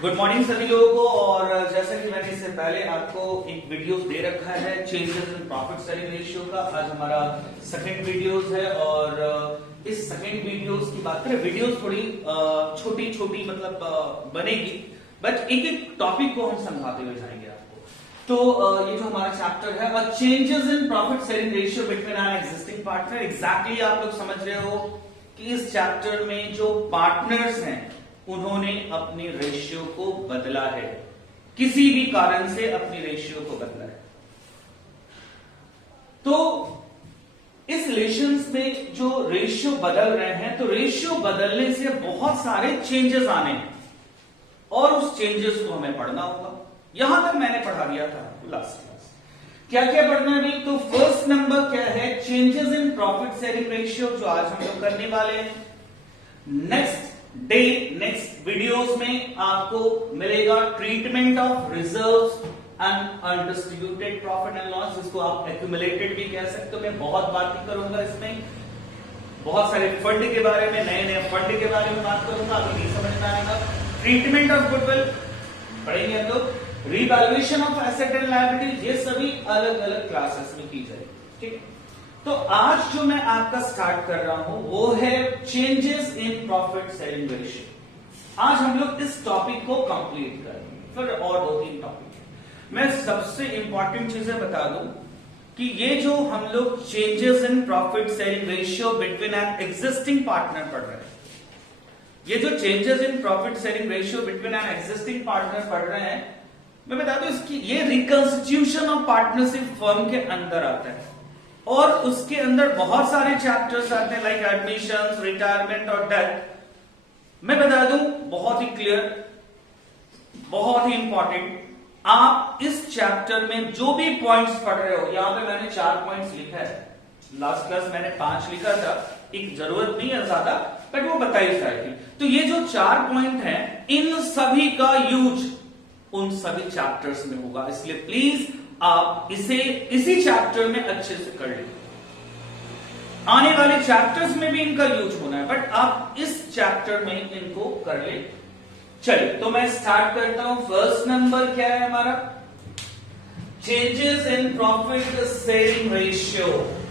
Good morning सभी लोगों को। और जैसा कि मैंने इससे पहले आपको एक वीडियो दे रखा है changes in profit sharing ratio का, आज हमारा सेकंड वीडियोस है। और इस सेकंड वीडियोस की बात करें, वीडियोस थोड़ी छोटी छोटी मतलब बनेगी, बट एक एक टॉपिक को हम समझाते हुए जाएंगे आपको। तो ये जो हमारा चैप्टर है changes in profit sharing ratio between an existing partner, exactly आप लोग समझ रहे हो कि इस चैप्टर में जो पार्टनर्स हैं उन्होंने अपनी रेशियो को बदला है, किसी भी कारण से अपनी रेशियो को बदला है। तो इस रिलेशंस में जो रेशियो बदल रहे हैं, तो रेशियो बदलने से बहुत सारे चेंजेस आने हैं और उस चेंजेस को हमें पढ़ना होगा। यहां तक मैंने पढ़ा दिया था लास्ट क्लास। क्या क्या पढ़ना है अभी? तो फर्स्ट नंबर क्या है? Changes in profit sharing ratio, जो आज हम लोग करने वाले हैं। नेक्स्ट वीडियोस में आपको मिलेगा treatment of reserves and undistributed profit and loss, जिसको आप एक्यूमुलेटेड भी कह सकते हो। मैं बहुत बातें करूंगा इसमें, बहुत सारे फंड के बारे में, नए नए फंड के बारे में बात करूंगा, अभी नहीं समझ में आएगा। ट्रीटमेंट ऑफ गुडविल पढ़ेंगे हम लोग, revaluation of asset and liability, ये सभी अलग अलग क्लासेस में की जाएगी। ठीक है, तो आज जो मैं आपका स्टार्ट कर रहा हूं वो है changes in profit sharing ratio. आज हम लोग इस टॉपिक को कंप्लीट करेंगे, फिर और दो तीन टॉपिक। मैं सबसे इंपॉर्टेंट चीजें बता दूं कि ये जो हम लोग changes in profit sharing ratio between an existing partner पढ़ रहे हैं, ये जो changes in profit sharing ratio between an existing partner पढ़ रहे हैं, मैं बता दूं इसकी ये रिकंस्टिट्यूशन ऑफ पार्टनरशिप फर्म के अंदर आता है और उसके अंदर बहुत सारे चैप्टर्स आते हैं, लाइक एडमिशंस, रिटायरमेंट और डेथ। मैं बता दूं बहुत ही क्लियर, बहुत ही इंपॉर्टेंट, आप इस चैप्टर में जो भी पॉइंट्स पढ़ रहे हो, यहां पे मैंने 4 पॉइंट्स लिखा है, लास्ट क्लास मैंने 5 लिखा था, एक जरूरत नहीं है ज्यादा, बट वो बताई जाएगी। तो ये जो 4 पॉइंट हैं, इन सभी का यूज उन सभी चैप्टर्स में होगा, इसलिए प्लीज आप इसे इसी चैप्टर में अच्छे से कर लें। आने वाले चैप्टर्स में भी इनका यूज होना है, बट आप इस चैप्टर में इनको कर ले। चलिए, तो मैं स्टार्ट करता हूं। फर्स्ट नंबर क्या है हमारा? Changes in profit sharing ratio,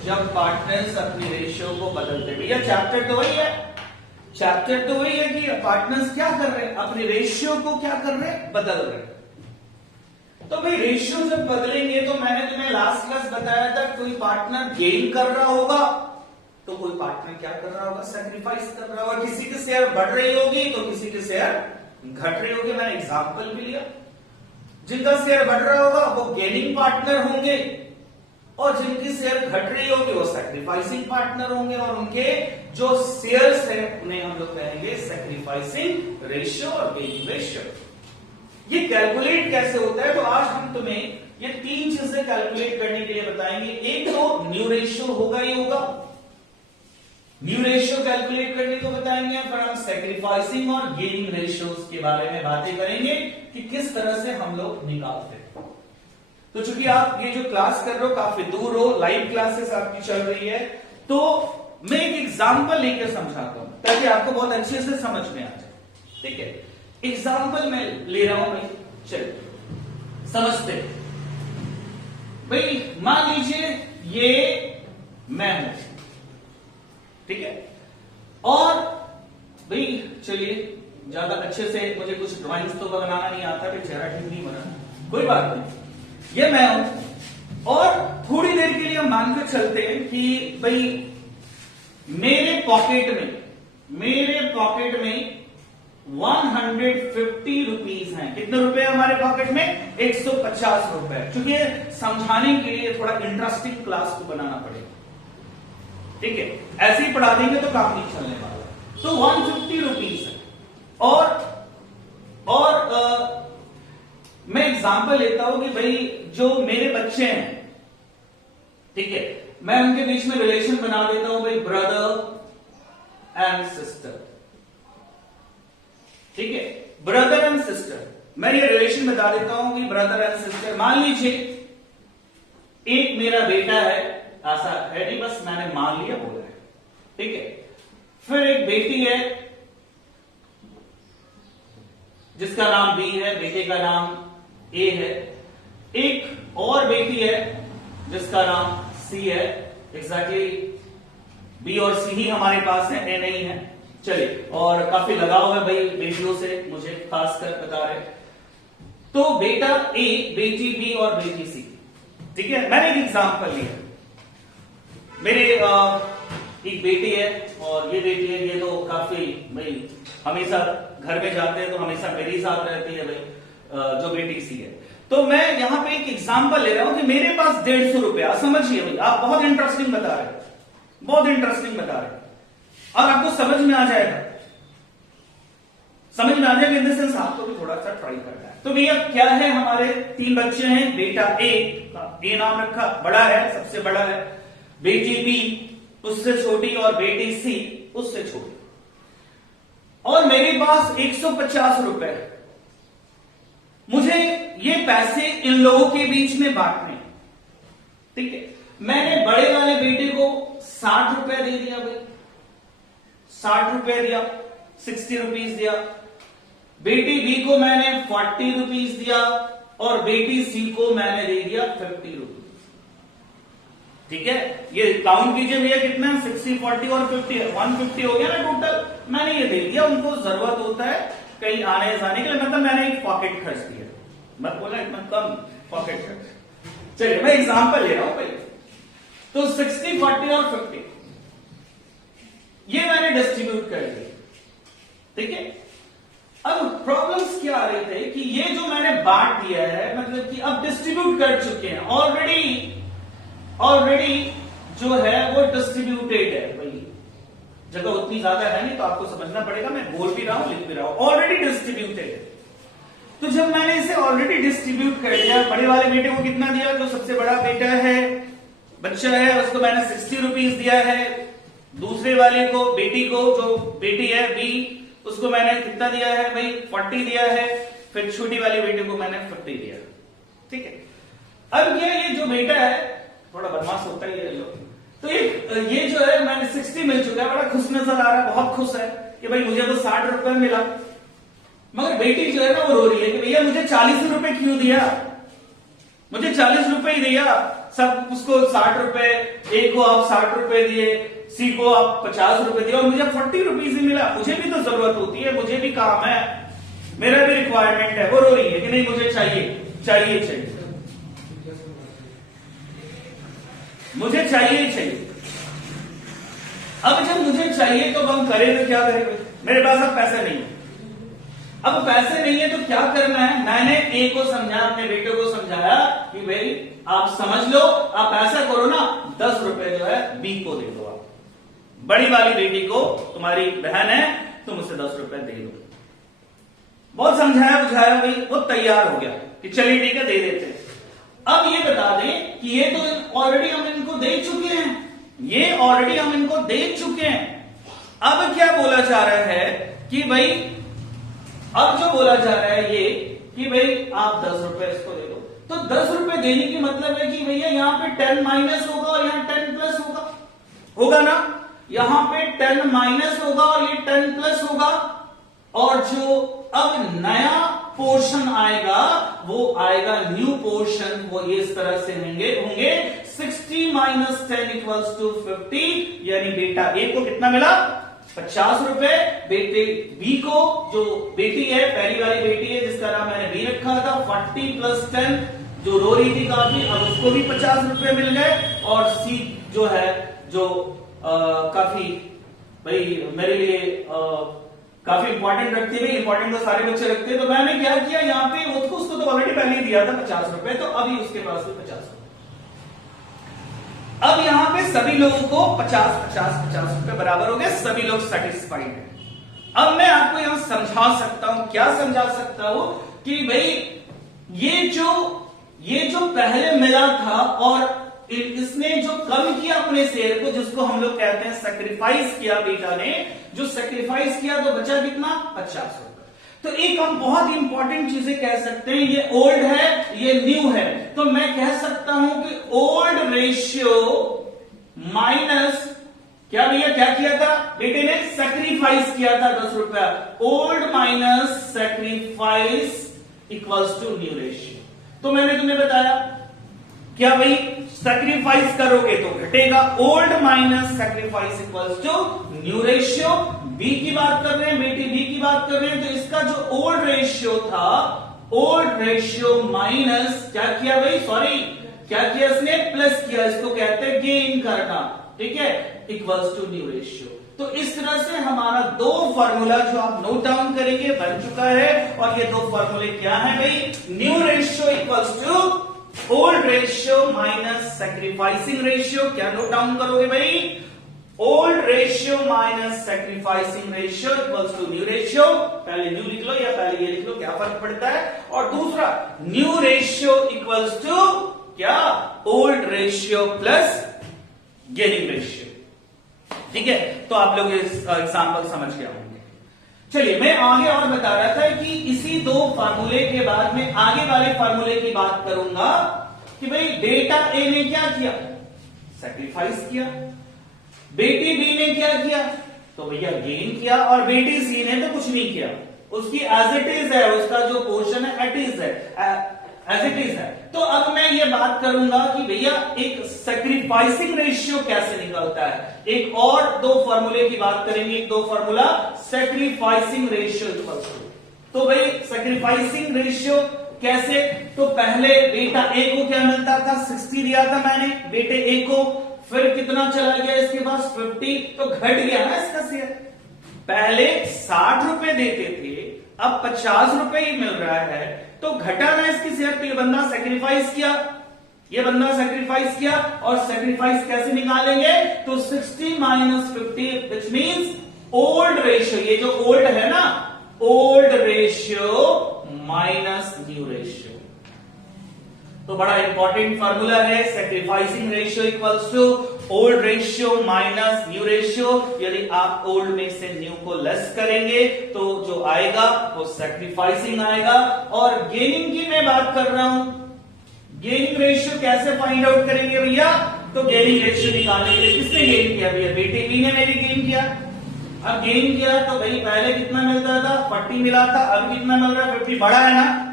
जब पार्टनर्स अपनी रेशियो को बदलते हैं। भैया चैप्टर तो वही है, चैप्टर तो वही है कि पार्टनर्स क्या कर रहे हैं, अपनी रेशियो को क्या कर रहे हैं, बदल रहे हैं। तो भाई रेशियो जब बदलेंगे, तो मैंने तुम्हें लास्ट क्लास बताया था, कोई पार्टनर गेन कर रहा होगा तो कोई पार्टनर क्या कर रहा होगा, सैक्रिफाइस कर रहा होगा। किसी की शेयर बढ़ रही होगी तो किसी की शेयर घट रही होगी। मैंने एग्जांपल भी लिया, जिनका शेयर बढ़ रहा होगा वो गेनिंग पार्टनर होंगे और जिनकी शेयर घट रही होगी वो सैक्रिफाइसिंग पार्टनर होंगे, और उनके जो शेयर्स है उन्हें हम लोग कहेंगे सैक्रिफाइसिंग रेशियो और गेनिंग रेशियो। ये कैलकुलेट कैसे होता है? तो आज हम तुम्हें ये 3 चीजें कैलकुलेट करने के लिए बताएंगे। एक तो न्यू रेशियो होगा ही होगा, न्यू रेशियो कैलकुलेट करने को बताएंगे, फिर हम सैक्रिफाइसिंग और गेनिंग रेशियोज के बारे में बातें करेंगे कि किस तरह से हम लोग निकालते हैं। तो चूंकि आप ये जो क्लास कर रहे हो काफी दूर हो, लाइव क्लासेस आपकी चल रही है, तो मैं एक एग्जाम्पल लेकर समझाता हूं ताकि आपको बहुत अच्छे से समझ में आ जाए। ठीक है, एग्जाम्पल मैं ले रहा हूं भाई, चलिए समझते हैं। भाई मान लीजिए ये मैं हूं, ठीक है, और भाई चलिए ज्यादा अच्छे से मुझे कुछ ड्राइंग्स तो बनाना नहीं आता, फिर चेहरा ठीक नहीं बना, कोई बात नहीं, ये मैं हूं। और थोड़ी देर के लिए हम मानकर चलते हैं कि भाई मेरे पॉकेट में 150 रुपीज हैं। कितने रुपए हमारे पॉकेट में? 150 रुपए। क्योंकि समझाने के लिए थोड़ा इंटरेस्टिंग क्लास को बनाना पड़ेगा, ठीक है, ऐसे ही पढ़ा देंगे तो काम नहीं चलने वाला। तो 150 रुपीज है, और मैं एग्जांपल लेता हूं कि भाई जो मेरे बच्चे हैं, ठीक है, मैं उनके बीच में रिलेशन बना देता हूं भाई, ब्रदर एंड सिस्टर। ठीक है, ब्रदर एंड सिस्टर, मैं ये रिलेशन बता देता हूं कि ब्रदर एंड सिस्टर। मान लीजिए एक मेरा बेटा है, ऐसा है नहीं, बस मैंने मान लिया, बोला है, ठीक है। फिर एक बेटी है, जिसका नाम बी है, बेटे का नाम ए है। एक और बेटी है जिसका नाम सी है। एग्जैक्टली बी और सी ही हमारे पास है, ए नहीं है। चलिए, और काफी लगाव है भाई बेटियों से, मुझे खासकर बता रहे। तो बेटा ए, बेटी बी और बेटी सी, ठीक है। मैंने एक एग्जांपल लिया, मेरे एक बेटी है और ये बेटी है। ये तो काफी भाई हमेशा घर में जाते हैं तो हमेशा मेरे साथ रहती है भाई, जो बेटी सी है। तो मैं यहां पे एक एग्जांपल ले रहा हूं कि मेरे पास 150 रुपया, समझिए भाई, आप बहुत इंटरेस्टिंग बता रहे हैं, बहुत इंटरेस्टिंग बता रहे हैं, और आपको समझ में आ जाएगा, समझ में आ जाएगा इन द सेंस आपको भी थोड़ा सा ट्राई करना है। तो भैया क्या है, हमारे 3 बच्चे हैं। बेटा ए नाम रखा, बड़ा है, सबसे बड़ा है। बेटी बी उससे छोटी, और बेटी सी उससे छोटी। और मेरे पास 150 रुपए है। मुझे ये पैसे इन लोगों के बीच में बांटने, ठीक है। मैंने बड़े वाले बेटे को 60 रुपए दे दिया भाई, 60 रुपए दिया, 60 रुपीज दिया। बेटी बी को मैंने 40 रुपीज दिया, और बेटी सी को मैंने दे दिया 50 रुपीज, ठीक है। ये काउंट कीजिए भैया, कितना है, 60, 40 और 50 है, 150 हो गया ना टोटल। मैंने ये दे दिया, उनको जरूरत होता है कहीं आने जाने के लिए, मतलब मैंने एक पॉकेट खर्च दिया, मत बोला इतना कम पॉकेट खर्च। चलिए मैं एग्जांपल ले रहा हूं भाई। तो 60, 40 और 50 ये मैंने डिस्ट्रीब्यूट कर दिया, ठीक है। अब प्रॉब्लम्स क्या आ रहे थे कि ये जो मैंने बांट दिया है, मतलब कि अब डिस्ट्रीब्यूट कर चुके हैं ऑलरेडी जो है वो डिस्ट्रीब्यूटेड है भाई। जगह उतनी ज्यादा है नहीं तो आपको समझना पड़ेगा, मैं बोल भी रहा हूं लिख भी रहा हूं, ऑलरेडी डिस्ट्रीब्यूटेड है। तो जब मैंने इसे ऑलरेडी डिस्ट्रीब्यूट कर दिया, बड़े वाले बेटे को कितना दिया, जो सबसे बड़ा बेटा है, बच्चा है, उसको मैंने 60 रुपीज दिया है। दूसरे वाले को, बेटी को, जो बेटी है बी, उसको मैंने कितना दिया है भाई, 40 दिया है। फिर छोटी वाली बेटी को मैंने 50 दिया, ठीक है। अब ये जो बेटा है थोड़ा बदमाश होता है ये लोग, तो ये जो है मैंने 60 मिल चुका है, बड़ा खुश नजर आ रहा है, बहुत खुश है कि भाई मुझे तो 60 रुपए मिला। मगर बेटी जो है ना वो रो रही है कि भैया मुझे 40 रुपए क्यों दिया, मुझे 40 रुपए ही दिया, सब उसको 60 रुपए, ए को आप 60 रुपए दिए, सी को आप 50 रुपए दिए, और मुझे 40 रुपीज ही मिला। मुझे भी तो जरूरत होती है, मुझे भी काम है, मेरा भी रिक्वायरमेंट है। वो रो रही है कि नहीं मुझे चाहिए, मुझे चाहिए। अब जब मुझे चाहिए तो हम करें तो क्या करें, मेरे पास अब पैसे नहीं है। अब पैसे नहीं है तो क्या करना है, मैंने ए को समझाया, अपने बेटे को समझाया कि भाई आप समझ लो, आप ऐसा करो ना, 10 रुपए जो है बी को दे दो। आप बड़ी वाली बेटी को, तुम्हारी बहन है, तुम उसे 10 रुपए दे दो। बहुत समझाया बुझाया भाई, वो तैयार हो गया कि चलिए ठीक है दे देते। अब ये बता दें कि ये तो ऑलरेडी हम इनको दे चुके हैं, अब क्या बोला जा रहा है कि भाई, अब जो बोला जा रहा है ये कि भाई आप 10 रुपए इसको दे दो। तो 10 रुपए देने की मतलब है कि भैया यहाँ पे 10 माइनस होगा और यहाँ 10 प्लस होगा ना, यहां पे 10 माइनस होगा और ये 10 प्लस होगा। और जो अब नया पोर्शन आएगा वो आएगा न्यू पोर्शन, वो ये इस तरह से होंगे 60 माइनस 10 इक्वल्स टू 50, यानी बेटा ए को कितना मिला, 50 रुपए। बेटे बी को, जो बेटी है, पहली वाली बेटी है जिसका नाम मैंने बी रखा था, 40 प्लस 10, जो रो रही थी काफी, अब उसको भी 50 रुपए मिल गए। और सी जो है, जो काफी भाई मेरे लिए काफी इंपॉर्टेंट रखती है, इंपॉर्टेंट तो सारे बच्चे रखते हैं। तो मैंने क्या किया, यहाँ पे उसको तो ऑलरेडी पहले ही दिया था 50 रुपए, तो अभी उसके पास भी 50 रुपए। अब यहां पे सभी लोगों को 50 रुपए बराबर हो गए, सभी लोग सेटिस्फाइड हैं। अब मैं आपको यहां समझा सकता हूं, क्या समझा सकता हूं कि भाई ये जो पहले मिला था और इसने जो कम किया अपने शेयर को, जिसको हम लोग कहते हैं सैक्रिफाइस किया, बेटा ने जो सैक्रिफाइस किया, तो बचा कितना, 50 रुपए। तो एक हम बहुत इंपॉर्टेंट चीजें कह सकते हैं, ये ओल्ड है, ये न्यू है। तो मैं कह सकता हूं कि ओल्ड रेशियो माइनस क्या भैया क्या किया था बेटे ने? सैक्रिफाइस किया था 10 रुपया। Old minus sacrifice equals to new ratio. तो मैंने तुम्हें बताया क्या भाई, सैक्रिफाइस करोगे तो घटेगा, old minus sacrifice equals to new ratio. B की बात कर रहे हैं बेटी, बी की बात कर रहे हैं, तो इसका जो ओल्ड रेशियो था, ओल्ड रेशियो माइनस क्या किया भाई, सॉरी क्या किया इसने, प्लस किया, इसको कहते हैं गेन करना, ठीक है, इक्वल्स टू न्यू रेशियो। तो इस तरह से हमारा दो फार्मूला जो आप नोट डाउन करेंगे बन चुका है। और ये दो फार्मूले क्या है भाई, new ratio equals to old ratio minus sacrificing ratio. क्या नोट डाउन करोगे भाई, old ratio minus sacrificing ratio equals to new ratio. पहले न्यू लिख लो या पहले ये लिख लो, क्या फर्क पड़ता है। और दूसरा न्यू रेशियो इक्वल्स टू क्या, old ratio plus gaining ratio, ठीक है। तो आप लोग इस एग्जांपल समझ गए होंगे। चलिए मैं आगे और बता रहा था कि इसी दो फार्मूले के बाद में आगे वाले फार्मूले की बात करूंगा कि भाई बेटा ए ने क्या किया, सैक्रिफाइस किया, बेटी बी ने क्या किया, तो भैया गेन किया, और बेटी सी ने तो कुछ नहीं किया, उसकी एज इट इज है, उसका जो पोर्शन है एट इज है, एज इट इज है। तो अब मैं ये बात करूंगा कि भैया एक सैक्रिफाइसिंग रेशियो कैसे निकलता है। एक और दो फार्मूले की बात करेंगे, एक दो formula sacrificing ratio equals to. तो भाई सैक्रिफाइसिंग रेशियो कैसे, तो पहले बेटा ए को क्या मिलता था, 60 दिया था मैंने बेटे ए को, फिर कितना चला गया इसके पास 50, तो घट गया ना इसका शेयर। पहले 60 रुपए देते थे, अब 50 रुपए ही मिल रहा है, तो घटा ना इसकी शेयर। तो ये बंदा सैक्रिफाइस किया, ये बंदा सैक्रिफाइस किया, और सैक्रिफाइस कैसे निकालेंगे, तो 60 माइनस 50 विच मीन्स ओल्ड रेशियो, ये जो ओल्ड है ना, old ratio minus new ratio. तो बड़ा इंपॉर्टेंट फार्मूला है, sacrificing ratio equals to old ratio minus new ratio. यदि आप ओल्ड में से न्यू को लेस करेंगे तो जो आएगा वो सैक्रिफाइसिंग आएगा। और गेनिंग की मैं बात कर रहा हूं, गेनिंग रेशियो कैसे फाइंड आउट करेंगे भैया, तो गेनिंग रेशियो निकालने के लिए किसने गेन किया भैया, बेटे बी ने मेरी गेन किया। अब गेन किया तो भाई पहले कितना मिलता था, 40 मिला था, अब कितना मिल रहा है 50, बड़ा है ना,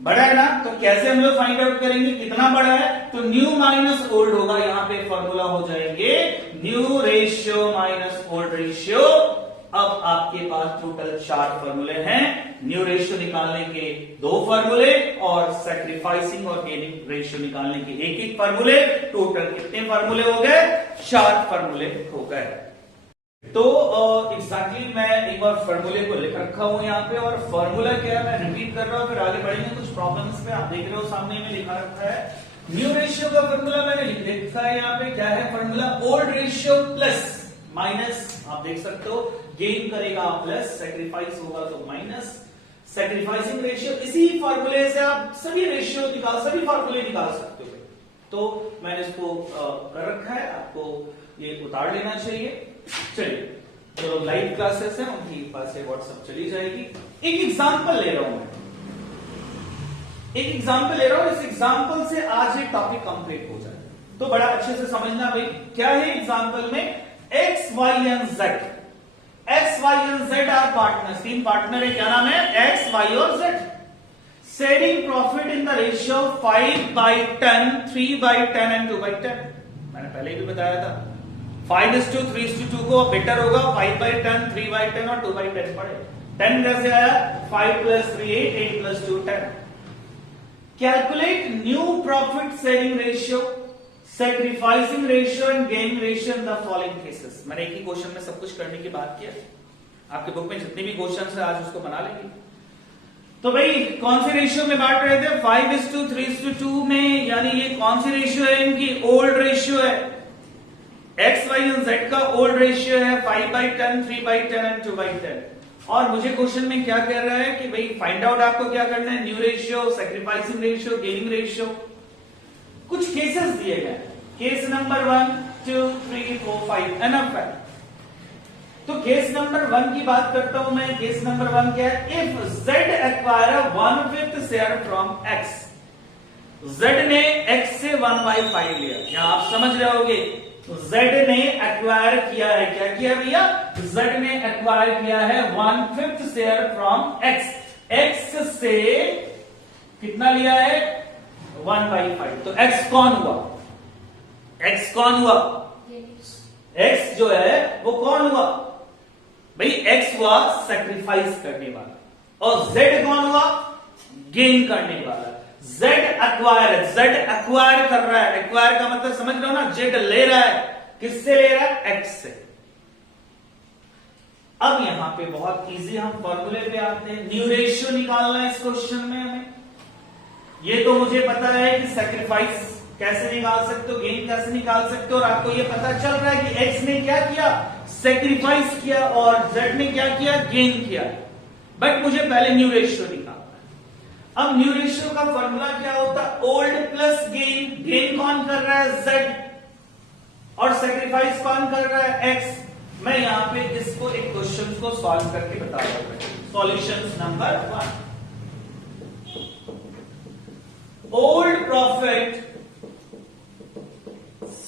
बड़ा है ना। तो कैसे हम लोग फाइंड आउट करेंगे कितना बड़ा है, तो न्यू माइनस ओल्ड होगा, यहां पे फॉर्मूला हो जाएंगे new ratio minus old ratio. अब आपके पास टोटल 4 फॉर्मूले हैं, न्यू रेशियो निकालने के 2 फॉर्मूले और सैक्रिफाइसिंग और गेनिंग रेशियो निकालने के एक फॉर्मूले। टोटल कितने फॉर्मूले हो गए, 4 फॉर्मूले हो गए। तो एग्जैक्टली मैं एक बार फॉर्मूले को लिख रखा हूं यहाँ पे, और फॉर्मूला क्या है मैं रिपीट कर रहा हूं, फिर आगे बढ़ेंगे। कुछ प्रॉब्लम्स पे आप देख रहे हो सामने में लिखा रखा है, न्यू रेशियो का फॉर्मूला मैंने लिख रखा है यहाँ पे, क्या है formula, old ratio plus minus, आप देख सकते हो गेन करेगा प्लस, सैक्रिफाइस होगा तो माइनस, सैक्रिफाइसिंग रेशियो। इसी फॉर्मूले से आप सभी रेशियो निकाल, सभी फॉर्मूले निकाल सकते हो। तो मैंने इसको कर रखा है, आपको ये उतार लेना चाहिए। चलिए जो लाइव क्लासेस है उनकी पास से व्हाट्सएप चली जाएगी। एक एग्जांपल ले रहा हूं मैं, एक एग्जांपल ले रहा हूं, इस एग्जांपल से आज ये टॉपिक कंप्लीट हो जाए। तो बड़ा अच्छे से समझना भाई, क्या है एग्जांपल में, X Y and Z, X Y and Z are partners, 3 partner है, क्या नाम है, एक्स वाई और Z. Sharing profit in the ratio 5/10, 3/10 and 2/10। मैंने पहले भी बताया था 5:3:2 को बेटर होगा 5/10, 3/10 और 2/10 पड़े। 10 कैसे आया, 5 + 3 8, 8 + 2 10। Calculate new profit sharing ratio, sacrificing ratio and gaining ratio in the following cases. मैंने एक ही क्वेश्चन में सब कुछ करने की बात किया, आपके बुक में जितने भी क्वेश्चन है आज उसको बना लेंगे। तो भाई कौन सी रेशियो में बांट रहे थे, 5:3:2 में, यानी ये कौन सी रेशियो है, इनकी ओल्ड रेशियो है। एक्स वाई एंड जेड का ओल्ड रेशियो है 5/10, 3/10 एंड 2/10। और मुझे क्वेश्चन में क्या कह रहा है कि भाई फाइंड आउट आपको क्या करना है, new ratio, sacrificing ratio, gaining ratio. कुछ केसेस दिए गए, केस नंबर 1 2 3 4 5 एनफ है। तो केस नंबर 1 की बात करता हूं मैं। केस नंबर 1 क्या है, if Z acquire 1/5 share from x, Z ने एक्स से 1/5 लिया। यहां आप समझ रहे होगे Z ने एक्वायर किया है, क्या किया भैया? Z ने एक्वायर किया है 1/5 शेयर फ्रॉम X। X से कितना लिया है? 1/5। तो X कौन हुआ? X कौन हुआ? X जो है वो कौन हुआ भाई? X हुआ सैक्रिफाइस करने वाला और Z कौन हुआ? गेन करने वाला। Z एक्वायर कर रहा है। एक्वायर का मतलब समझ रहे हो ना? Z ले रहा है, किससे ले रहा है? X से। अब यहां पे बहुत इजी हम फॉर्मूले पे आते हैं। न्यू रेशियो निकालना है इस क्वेश्चन में हमें। ये तो मुझे पता है कि सैक्रिफाइस कैसे निकाल सकते हो, गेन कैसे निकाल सकते हो, और आपको ये पता चल रहा है कि X ने क्या किया? सैक्रिफाइस किया और Z ने क्या किया? गेन किया। बट मुझे पहले न्यू रेशियो निकालना है। अब न्यू रेशियो का फॉर्मूला क्या होता है? Old plus gain. गेन कौन कर रहा है? Z। और सैक्रिफाइस कौन कर रहा है? X। मैं यहां पे इसको एक क्वेश्चन को सॉल्व करके बता रहा हूं। Solutions number 1। Old profit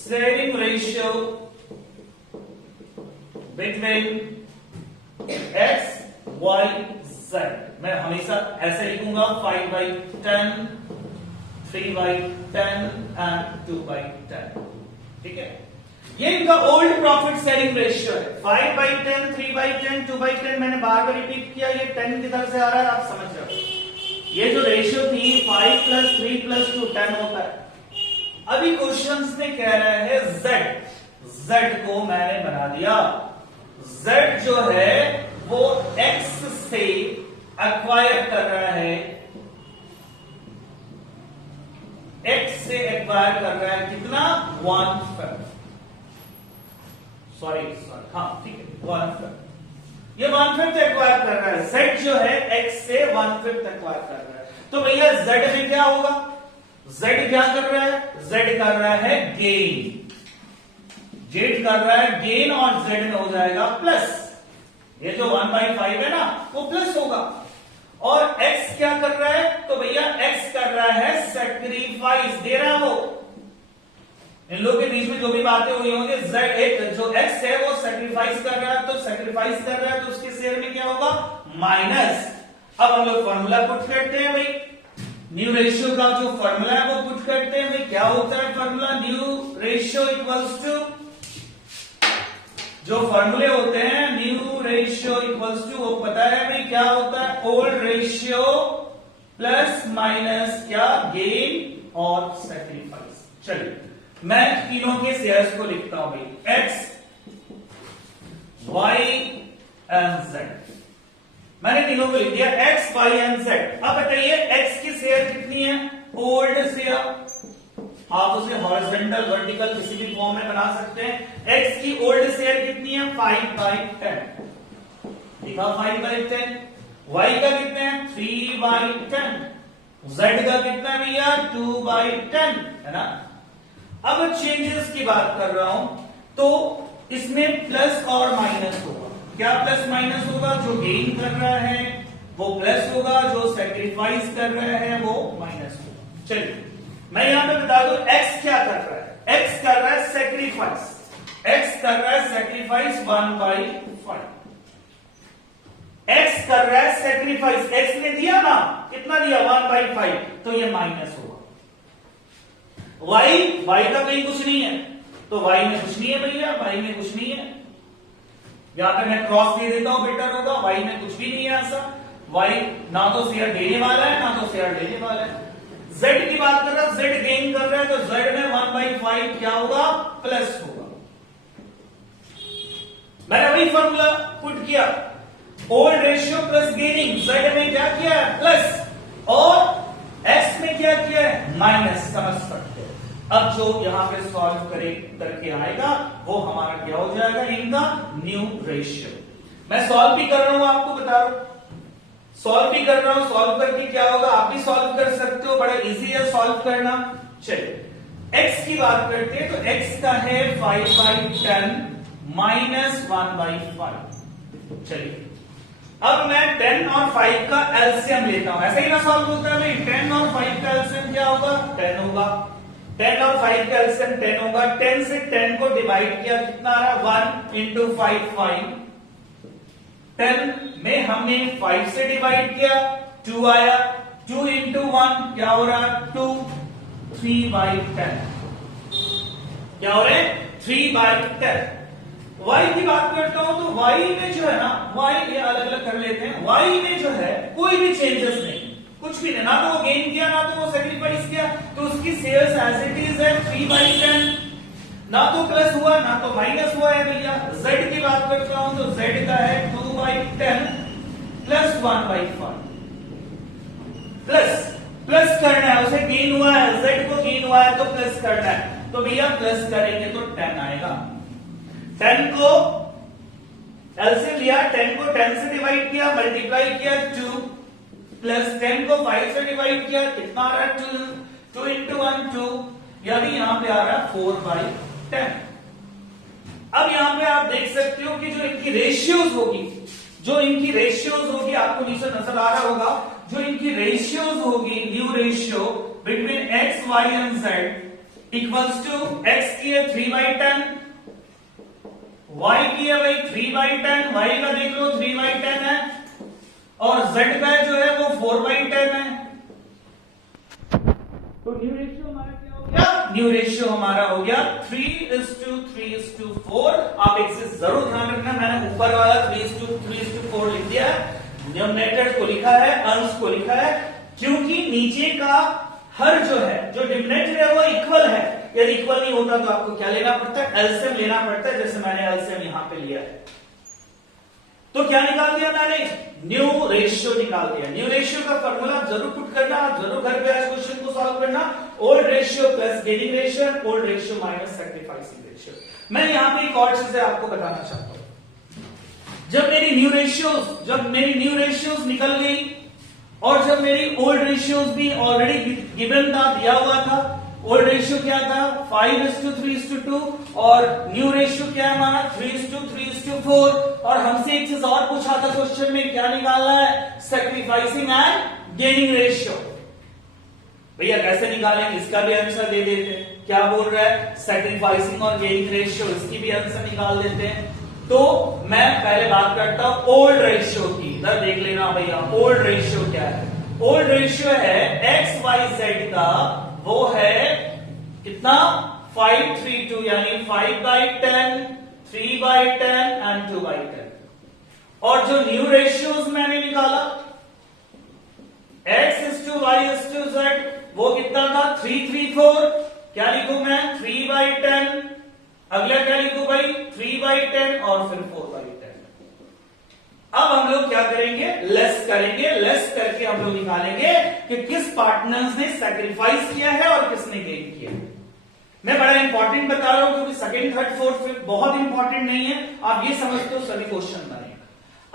sharing ratio between X, Y, Z। मैं हमेशा ऐसे लिखूंगा 5/10, 3/10 एंड 2/10। ठीक है, ये इनका ओल्ड प्रॉफिट शेयरिंग रेशियो है। 5/10, 3/10, 2/10। मैंने बार बार रिपीट किया, ये 10 की तरफ से आ रहा है, आप समझ रहे हो। ये जो रेशियो थी 5 + 3 + 2 10 होता है। अभी क्वेश्चंस में कह रहा है Z को मैंने बना दिया। Z जो है वो X से एक्वायर कर रहा है, X से एक्वायर कर रहा है कितना? 1/5। सॉरी, हाँ ठीक है, 1/5। ये 1/5 एक्वायर कर रहा है। Z जो है X से 1/5 एक्वायर कर रहा है। तो भैया Z में क्या होगा? Z क्या कर रहा है? Z कर रहा है गेन। Z कर रहा है गेन और Z में हो जाएगा प्लस। ये जो 1/5 है ना वो प्लस होगा। और X क्या कर रहा है? तो भैया X कर रहा है सैक्रिफाइस, दे रहा है वो। इन लोगों के बीच में जो भी बातें हुई होंगी, जो X है वो सैक्रिफाइस कर रहा है, तो सैक्रिफाइस कर रहा है तो उसके शेयर में क्या होगा? माइनस। अब हम लोग फॉर्मूला पुट करते हैं भाई। न्यू रेशियो का जो फॉर्मूला है वो पुट करते हैं भाई। क्या होता है formula? New ratio equals to, जो फॉर्मूले होते हैं न्यू रेशियो इक्वल्स टू, वो पता है भाई क्या होता है? ओल्ड रेशियो प्लस माइनस क्या? गेन और सैक्रिफाइस। चलिए मैं तीनों के शेयर्स को लिखता हूं भाई। X, Y and Z। मैंने तीनों को लिख दिया, X, Y एंड Z। अब बताइए X की शेयर कितनी है? Old share. आप उसे हॉरिजॉन्टल, वर्टिकल किसी भी फॉर्म में बना सकते हैं। X की ओल्ड शेयर कितनी है? 5/10। लिखा 5/10। Y का कितना है? 3/10। Z का कितना है भैया? 2/10 है ना। अब चेंजेस की बात कर रहा हूं तो इसमें प्लस और माइनस होगा। क्या प्लस माइनस होगा? जो गेन कर रहा है वो प्लस होगा, जो सैक्रिफाइस कर रहा है वो माइनस होगा। चलिए मैं यहां पे बता दूं X क्या कर रहा है। X कर रहा है सैक्रिफाइस। X कर रहा है सैक्रिफाइस 1/5। X कर रहा है सैक्रिफाइस। X ने दिया ना, कितना दिया? 1/5। तो ये माइनस होगा। Y का कहीं कुछ नहीं है, तो Y में कुछ नहीं है भैया, Y में कुछ नहीं है। यहां पे मैं क्रॉस दे देता हूं, बेटर होगा। Y में कुछ भी नहीं है ऐसा। Y ना तो शेयर देने वाला है ना तो शेयर लेने वाला है। Z की बात कर रहा है, Z गेन कर रहा है, तो Z में 1/5 क्या होगा? प्लस होगा। मैंने वही फॉर्मूला पुट किया, old ratio plus gaining. Z में क्या किया है? प्लस, और X में क्या किया है? माइनस। समझ सकते हैं। अब जो यहां पे सॉल्व करके आएगा वो हमारा क्या हो जाएगा? इनका न्यू रेशियो। मैं सॉल्व भी कर रहा हूं, आपको बता रहा हूं, सॉल्व भी कर रहा हूं। सॉल्व करके क्या होगा? आप भी सॉल्व कर सकते हो, बड़ा इजी है सॉल्व करना। चलिए X की बात करते हैं, तो X का है 5/10 माइनस 1/5। चलिए अब मैं 10 और 5 का एलसीएम लेता हूं। ऐसे ही ना सॉल्व होता है भाई। 10 और 5 का एलसीएम क्या होगा? 10 होगा। 10 और 5 का एलसीएम 10 होगा। 10 से 10 को डिवाइड किया, कितना आ रहा? 1 इंटू 5 5। 10 में हमने 5 से डिवाइड किया, 2 आया। 2 इंटू 1 क्या हो रहा? 2। 3/10 क्या हो रहे? 3/10। y की बात करता हूं तो y में जो है ना, y ये अलग अलग कर लेते हैं। y में जो है कोई भी चेंजेस नहीं, कुछ भी नहीं, ना तो वो गेन किया ना तो वो सेक्रीफाइस किया, तो उसकी सेल्स एज इट इज है 3/10। ना तो प्लस हुआ ना तो माइनस हुआ है भैया। z की बात करता हूं तो z का है 2/10 प्लस 1/5। प्लस करना है, उसे गेन हुआ है, z को गेन हुआ है तो प्लस करना है, तो भैया प्लस करेंगे तो 10 आएगा। 10 को एलसीएम लिया, 10 को 10 से डिवाइड किया, मल्टीप्लाई किया 2, प्लस 10 को 5 से डिवाइड किया, कितना आ रहा है? 2। 2 इंटू 1 2, यानी यहां पे आ रहा है 4/10। अब यहां पे आप देख सकते हो कि जो इनकी रेशियोज होगी, आपको नीचे नजर आ रहा होगा, जो इनकी रेशियोज होगी, new ratio between x, y and z equals to x की है 3/10, y की है भाई 3/10, y का देख लो 3/10 है, और z का जो है वो 4/10 है। तो न्यू रेशियो हमारा क्या हो गया? न्यू रेशियो हमारा हो गया 3:3:4। आप एक चीज जरूर ध्यान रखना, मैंने ऊपर वाला 3:3:4 लिख दिया है, न्यूमरेटर को लिखा है, अंश को लिखा है, क्योंकि नीचे का हर जो है, जो डिनोमिनेटर है वो इक्वल है। यदि इक्वल नहीं होता तो आपको क्या लेना पड़ता है? एलसीएम लेना पड़ता है, जैसे मैंने एलसीएम यहां पे लिया है। तो क्या निकाल दिया मैंने? न्यू रेशियो निकाल दिया। न्यू रेशियो का फॉर्मूला आप जरूर पुट करना, आप जरूर घर पे आज क्वेश्चन को सॉल्व करना। Old ratio plus gaining ratio, old ratio minus sacrificing ratio. मैं यहां पे एक और चीज आपको बताना चाहता हूं। जब मेरी न्यू रेशियोज निकल गई और जब मेरी ओल्ड रेशियोज भी ऑलरेडी गिवन था, दिया हुआ था, ओल्ड रेशियो क्या था? 5:3:2 और न्यू रेशियो क्या है हमारा? 3:3:4। और हमसे एक चीज और पूछा था क्वेश्चन में, क्या निकालना है? Sacrificing and gaining ratio. भैया कैसे निकालेंगे? इसका भी आंसर दे देते हैं। क्या बोल रहा है? सैक्रिफाइसिंग और गेनिंग रेशियो, इसकी भी आंसर निकाल देते हैं। तो मैं पहले बात करता हूं ओल्ड रेशियो की। इधर देख लेना भैया, ओल्ड रेशियो क्या है? ओल्ड रेशियो है एक्स वाई जेड का, वो है कितना? 5:3:2, यानी 5/10, 3/10 एंड 2/10। और जो न्यू रेशियोज मैंने निकाला x:y:z, वो कितना था? 3:3:4। क्या लिखूं मैं? 3/10। अगला क्या लिखूं भाई? 3/10 और फिर 4/10। अब हम लोग क्या करेंगे? लेस करेंगे। लेस करके हम लोग निकालेंगे कि किस पार्टनर्स ने सैक्रिफाइस किया है और किसने गेन किया है। मैं बड़ा इंपॉर्टेंट बता रहा हूं क्योंकि सेकंड, थर्ड, फोर्थ, फिफ्थ बहुत इंपॉर्टेंट नहीं है। आप ये समझते हो सभी क्वेश्चन बनेगा।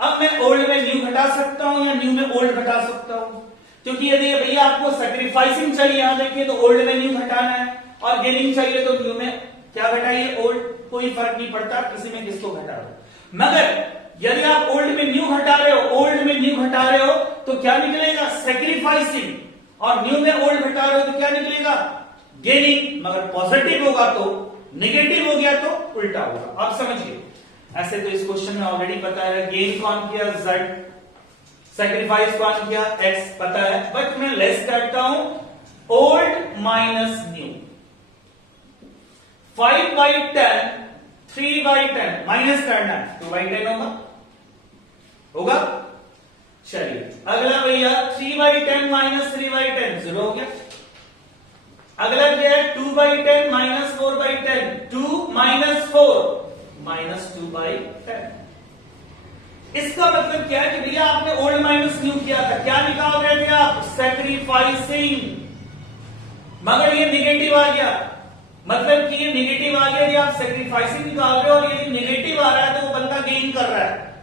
अब मैं ओल्ड में न्यू घटा सकता हूं या न्यू में ओल्ड घटा सकता हूं, क्योंकि यदि भैया आपको सैक्रिफाइसिंग चाहिए, यहां देखिए तो ओल्ड में न्यू घटाना है, और गेनिंग चाहिए तो न्यू में क्या घटाइए? ओल्ड। कोई फर्क नहीं पड़ता किसी में किसको घटा दो। मगर यदि आप ओल्ड में न्यू घटा रहे हो, तो क्या निकलेगा? सैक्रिफाइसिंग। और न्यू में ओल्ड घटा रहे हो तो क्या निकलेगा? गेनिंग। मगर पॉजिटिव होगा तो, नेगेटिव हो गया तो उल्टा होगा। आप समझिए। ऐसे तो इस क्वेश्चन में ऑलरेडी पता है, गेन कौन किया? Z, सैक्रिफाइस कौन किया? X पता है। बट मैं लेस करता हूं, ओल्ड माइनस न्यू। 5/10, 3/10 माइनस करना है, 2/10 होगा। चलिए अगला भैया 3/10 माइनस 3/10 0 हो गया। अगला क्या है? 2/10 माइनस 4/10, 2 माइनस 4 माइनस 2/10। इसका मतलब क्या है कि भैया आपने ओल्ड माइनस न्यू किया था, क्या निकाल रहे थे आप? सैक्रिफाइसिंग। मगर ये निगेटिव आ गया, मतलब कि ये निगेटिव आ गया। यदि आप सैक्रिफाइसिंग निकाल रहे हो और यदि निगेटिव आ रहा है तो वो बंदा गेन कर रहा है,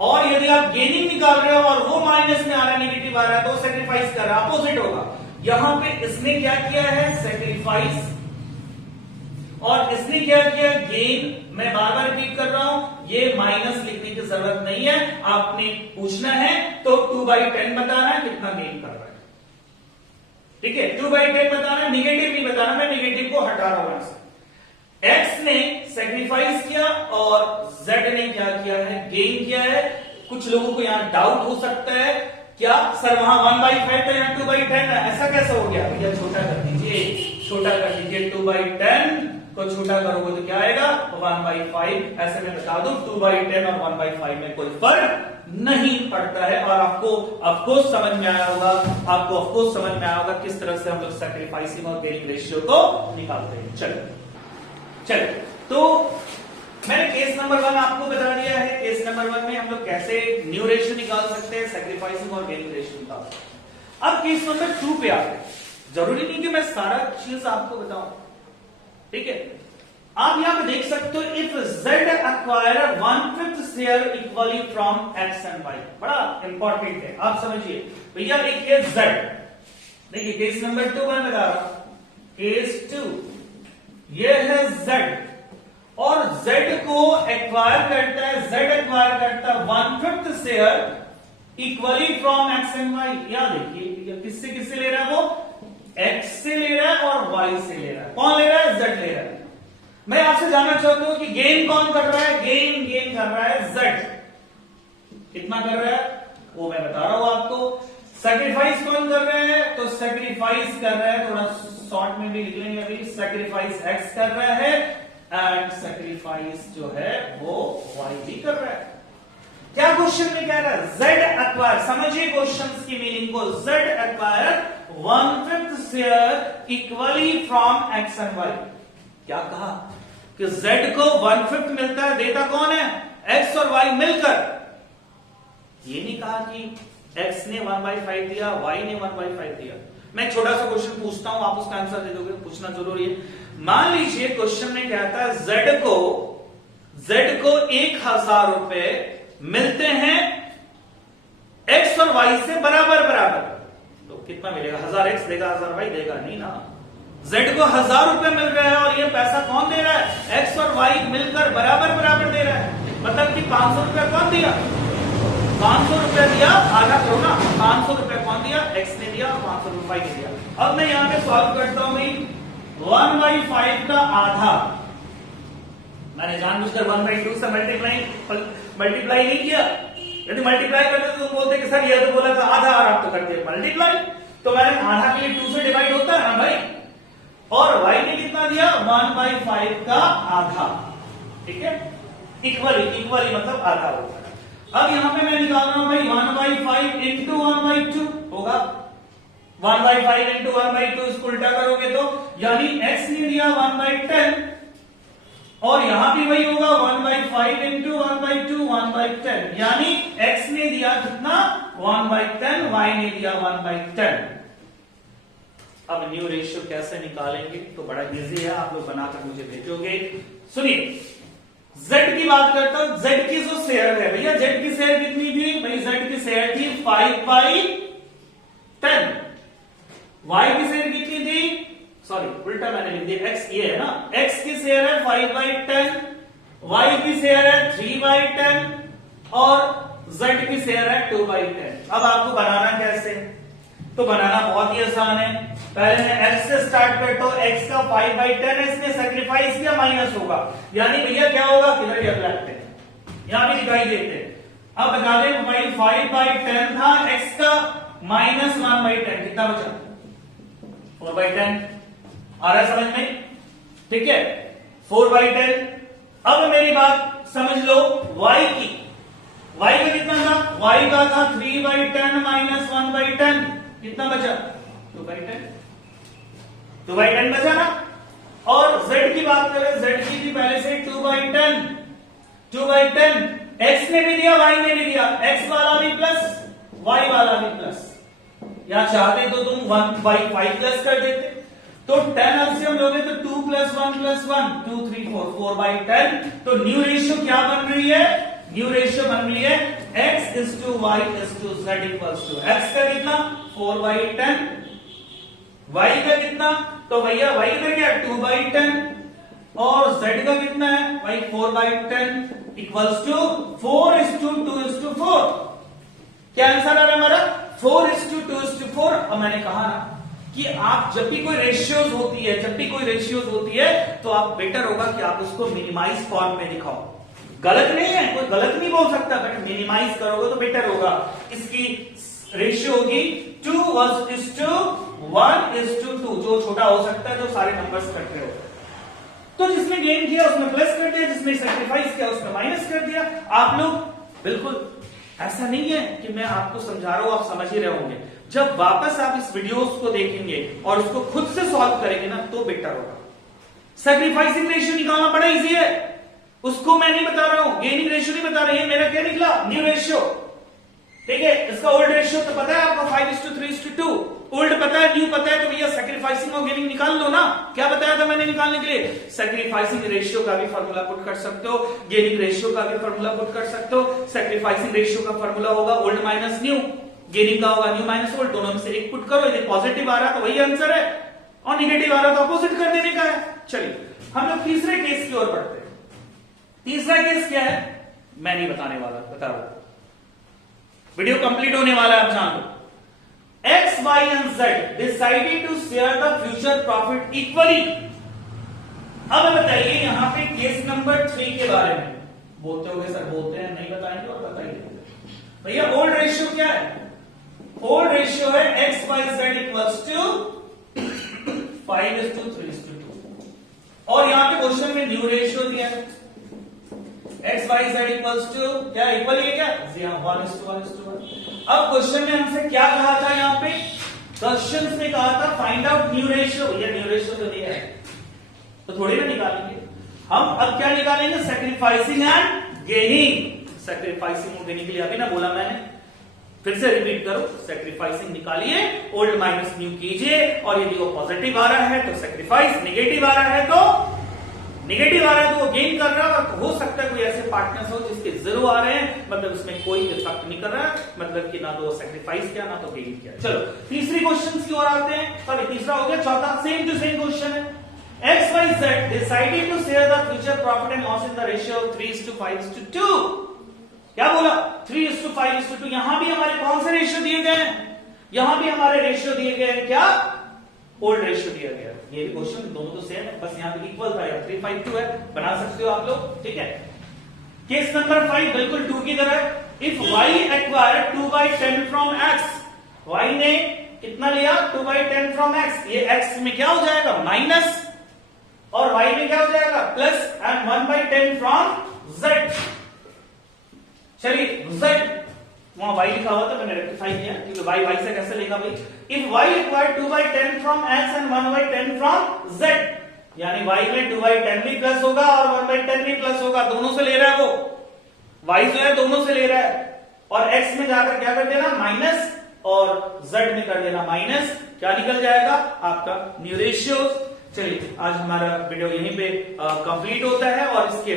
और यदि आप गेनिंग निकाल रहे हो और वो माइनस में आ रहा है, निगेटिव आ रहा है, तो सैक्रिफाइस कर रहा है, अपोजिट होगा। यहां पे इसने क्या किया है? सैक्रिफाइस, और इसने क्या किया? गेन। मैं बार बार रिपीट कर रहा हूं, ये माइनस लिखने की जरूरत नहीं है। आपने पूछना है तो 2/10 बताना है कितना गेन कर रहा है। ठीक है, 2/10 बताना, निगेटिव नहीं बताना, मैं निगेटिव को हटा रहा हूं यहां से। एक्स ने सेक्रीफाइस किया और जेड ने क्या किया है, गेन किया है। कुछ लोगों को यहां डाउट हो सकता है, क्या सर वहां 1/5 था, यहां 2/10 है, ऐसा कैसा हो गया? भैया छोटा कर दीजिए, छोटा कर दीजिए, 2/10 को छोटा करोगे तो क्या आएगा, 1/5। ऐसे में बता दो 2/10 और 1/5 में कोई फर्क नहीं पड़ता है। और आपको ऑफकोर्स समझ में आया होगा, आपको ऑफकोर्स समझ में आया होगा किस तरह से हम लोग सैक्रिफाइसिंग और गेनिंग रेशियो को निकालते हैं। चलो तो मैंने केस नंबर 1 आपको बता दिया है। केस नंबर 1 में हम लोग कैसे न्यू रेशियो निकाल सकते हैं, सैक्रिफाइसिंग और गेनिंग रेशियो निकाल सकते हैं। अब केस नंबर 2 पे आते हैं। जरूरी नहीं कि मैं सारा चीज आपको बताऊं, ठीक है। आप यहां पे देख सकते हो, if z acquire 1/5 share equally from x and y, बड़ा इंपॉर्टेंट है, आप समझिए भैया। एक है z, देखिए केस नंबर 2 मैं बता रहा हूं, केस 2 ये है z, और z को एक्वायर करता है, z एक्वायर करता है 1/5 share equally from x and y। या देखिए किससे किससे ले रहा है वो, x से ले रहा है और y से ले रहा है। कौन ले रहा है, z ले रहा है। मैं आपसे जानना चाहता हूं कि गेन कौन कर रहा है, गेन कर रहा है z। कितना कर रहा है वो मैं बता रहा हूं आपको। सैक्रिफाइस कौन कर रहा है, तो सैक्रिफाइस कर रहा है, थोड़ा शॉर्ट में भी लिख लेंगे अभी, सैक्रिफाइस x कर रहा है एंड सैक्रिफाइस जो है वो y भी कर रहा है। क्या क्वेश्चन में कह रहा है, z एक्वायर, समझिए क्वेश्चन की मीनिंग को, z acquire 1/5 share equally from x and y। क्या कहा कि z को 1/5 मिलता है, देता कौन है, x और y मिलकर। ये नहीं कहा कि x ने 1/5 दिया, y ने 1/5 दिया। मैं छोटा सा क्वेश्चन पूछता हूं, आप उसका आंसर दे दोगे, पूछना जरूरी है। मान लीजिए क्वेश्चन में कहता है z को 1000 रुपए मिलते हैं x और y से बराबर, तो कितना मिलेगा, 1000x देगा, 1000y देगा, नहीं ना। z को 1000 रुपए मिल रहा है और ये पैसा कौन दे रहा है, x और y मिलकर बराबर दे रहा है। मतलब कि 500 रुपए कौन दिया, 500 रुपए दिया, आधा करो ना, 500 रुपए कौन दिया, x ने दिया, 500 रुपए y ने दिया। अब मैं यहां पे सॉल्व करता हूं भाई, 1/5 का आधा, मैंने जानबूझकर 1/2 से मल्टीप्लाई नहीं किया। यदि मल्टीप्लाई करते तो तुम बोलते कि सर ये तो बोला था आधा, और आप तो करते मल्टीप्लाई, तो मैंने आधा के लिए 2 से डिवाइड होता है ना भाई। और y ने कितना दिया, 1/5 का आधा, ठीक है, इक्वली मतलब आधा होता है। अब यहां पे मैं निकाल रहा हूं भाई 1/5 इंटू 1/2 होगा, 1/5 इंटू 1/2 इसको उल्टा करोगे तो, यानी x ने दिया 1/10 और यहां भी वही होगा 1/5 इंटू 1/2 1/10, यानी x ने दिया कितना 1/10, y ने दिया 1/10। अब न्यू रेशियो कैसे निकालेंगे, तो बड़ा इजी है, आप लोग बनाकर मुझे भेजोगे। सुनिए, z की बात करता हूं, z की जो शेयर है भैया, z की शेयर कितनी थी भाई, z की शेयर थी 5/10, y की शेयर कितनी थी, सॉरी उल्टा मैंने लिख दिया, x ये है ना, x की शेयर है 5/10, y की शेयर है 3/10 और z की शेयर है 2/10। अब आपको बनाना कैसे, तो बनाना बहुत ही आसान है। पहले मैं x से स्टार्ट करता हूं, x का 5/10 है, इसने सैक्रिफाइस किया, माइनस होगा, यानी भैया क्या होगा, किधर लगते हैं, यहां भी दिखाई देते हैं। अब बता दें भाई 5/10 था, x का माइनस 1/10 कितना बचा, 4/10। आ रहा है समझ में, ठीक है, 4/10। अब मेरी बात समझ लो y की, y का कितना था, y का था 3/10 माइनस 1/10, कितना बचा, 2/10 बचा ना। और z की बात करें, z की थी पहले से 2/10, x ने भी दिया, y ने भी दिया, x वाला भी प्लस, y वाला भी प्लस, या चाहते तो तुम 1/5 प्लस कर देते, तो 10 एलसीएम लोगे तो 2 + 1 + 1 2 3 4 4/10। तो न्यू रेशियो क्या बन रही है, न्यू रेशियो बन रही है x is to y is to z equals to, x का कितना 4/10, y का कितना, तो भैया y का क्या 2/10 और z का कितना है भाई 4/10 इक्वल्स टू 4:2:4। क्या आंसर आ रहा है हमारा 4:2:4। अब मैंने कहा ना कि आप जब भी कोई रेशियोज होती है तो आप बेटर होगा कि आप उसको मिनिमाइज फॉर्म में दिखाओ। गलत नहीं है, कोई गलत नहीं बोल सकता, बट मिनिमाइज करोगे तो बेटर होगा। इसकी रेशियो होगी 2:1:2, जो छोटा हो सकता है, जो सारे नंबर्स इकट्ठे हो। तो जिसने गेन किया उसमें प्लस कर दिया, जिसने सैक्रिफाइस किया उसमें माइनस कर दिया। आप लोग बिल्कुल ऐसा नहीं है कि मैं आपको समझा रहा हूं, आप समझ ही रहे होंगे। जब वापस आप इस वीडियोस को देखेंगे और उसको खुद से सॉल्व करेंगे ना तो बेटर होगा। सैक्रिफाइसिंग रेशियो निकालना बड़ा इजी है, उसको मैं नहीं बता रहा हूं, गेनिंग रेशियो नहीं बता रहा हूं। मेरा क्या निकला, न्यू रेशियो, ठीक है। इसका ओल्ड रेशियो तो पता है आपको 5:3:2, ओल्ड पता है, न्यू पता है, तो भैया सैक्रिफाइसिंग और गेनिंग निकाल लो ना। क्या बताया था मैंने निकालने के लिए? सैक्रिफाइसिंग रेशियो का भी फॉर्मूला पुट कर सकते हो, गेनिंग रेशियो का भी फॉर्मूला पुट कर सकते हो। सैक्रिफाइसिंग रेशियो का फॉर्मूला होगा ओल्ड माइनस न्यू, गेनिंग का होगा न्यू माइनस ओल्ड, दोनों में से एक पुट करो। यदि पॉजिटिव आ रहा तो वही आंसर है, और निगेटिव आ रहा तो अपोजिट कर देने का है। चलिए हम लोग तीसरे केस की ओर बढ़ते हैं। तीसरा केस क्या है मैं नहीं बताने वाला, बता रहा हूं, वीडियो कंप्लीट होने वाला है, आप जान लो। X, Y and Z decided to share the future profit equally। अब बताइए यहां पे केस नंबर 3 के बारे में बोलते होगे सर, बोलते हैं, नहीं बताएंगे, और बताइए भैया ओल्ड रेशियो क्या है? ओल्ड रेशियो है X, Y, Z equals to 5:3:2, और यहां पे क्वेश्चन में न्यू रेशियो दिया है X, Y, Z equals to क्या, इक्वल है क्या? जी हाँ, 1:1:1। अब क्वेश्चन में हमसे क्या कहा था? यहाँ पे क्वेश्चन में कहा था फाइंड आउट न्यू रेशियो। भैया न्यू रेशियो तो दिया है तो थोड़ी ना निकालेंगे हम। अब क्या निकालेंगे? Sacrificing and gaining. सैक्रिफाइसिंग और गेनिंग के लिए अभी ना बोला मैंने, फिर से रिपीट करो। सैक्रिफाइसिंग निकालिए, ओल्ड माइनस न्यू कीजिए, और यदि वो पॉजिटिव आ रहा है तो सैक्रिफाइस, नेगेटिव आ रहा है तो वो गेन कर रहा है। और हो सकता है कोई ऐसे पार्टनर्स हो जिसके 0 आ रहे हैं, मतलब उसमें कोई इफेक्ट नहीं कर रहा है, मतलब कि ना तो सैक्रिफाइस किया ना तो गेन किया। चलो तीसरी क्वेश्चन की ओर आते हैं। सॉरी तीसरा हो गया, चौथा सेम टू सेम क्वेश्चन है। X, Y, Z decided to share the future profit and loss in the ratio of 3:5:2। क्या बोला? 3:5:2। यहां भी हमारे कौन से रेशियो दिए गए हैं? यहां भी हमारे रेशियो दिए गए हैं क्या? ओल्ड रेशियो दिया गया। ये क्वेश्चन दोनों तो सेम है, बस यहां पे इक्वल था या 3:5:2 है, बना सकते हो आप लोग, ठीक है। केस नंबर 5 बिल्कुल 2 की तरह। If y acquired 2/10 from x, y ने कितना लिया? 2/10 फ्रॉम x। ये x में क्या हो जाएगा? माइनस, और y में क्या हो जाएगा? Plus, and 1/10 from z। चलिए z वहां y लिखा हुआ था, मैंने रेक्टिफाई किया, क्योंकि y से कैसे लेगा भाई? If y required 2/10 from x and 1/10 from z, यानी y में 2/10 भी प्लस होगा और 1/10 भी प्लस होगा, दोनों से ले रहा है वो। y जो है दोनों से ले रहा है, और x में जाकर क्या कर देना? माइनस, और z में कर देना माइनस। क्या निकल जाएगा? आपका न्यू रेशियो। चलिए आज हमारा वीडियो यहीं पे कंप्लीट होता है, और इसके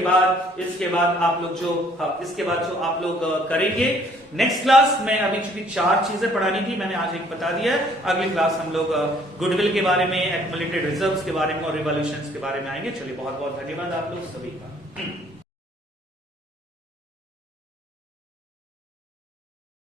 बाद आप लोग जो आप लोग करेंगे नेक्स्ट क्लास में। अभी चूंकि 4 चीजें पढ़ानी थी, मैंने आज एक बता दिया है। अगली क्लास हम लोग गुडविल के बारे में, एक्युमुलेटेड रिजर्व्स के बारे में और रिवॉल्यूशंस के बारे में आएंगे। चलिए बहुत बहुत धन्यवाद आप लोग सभी का।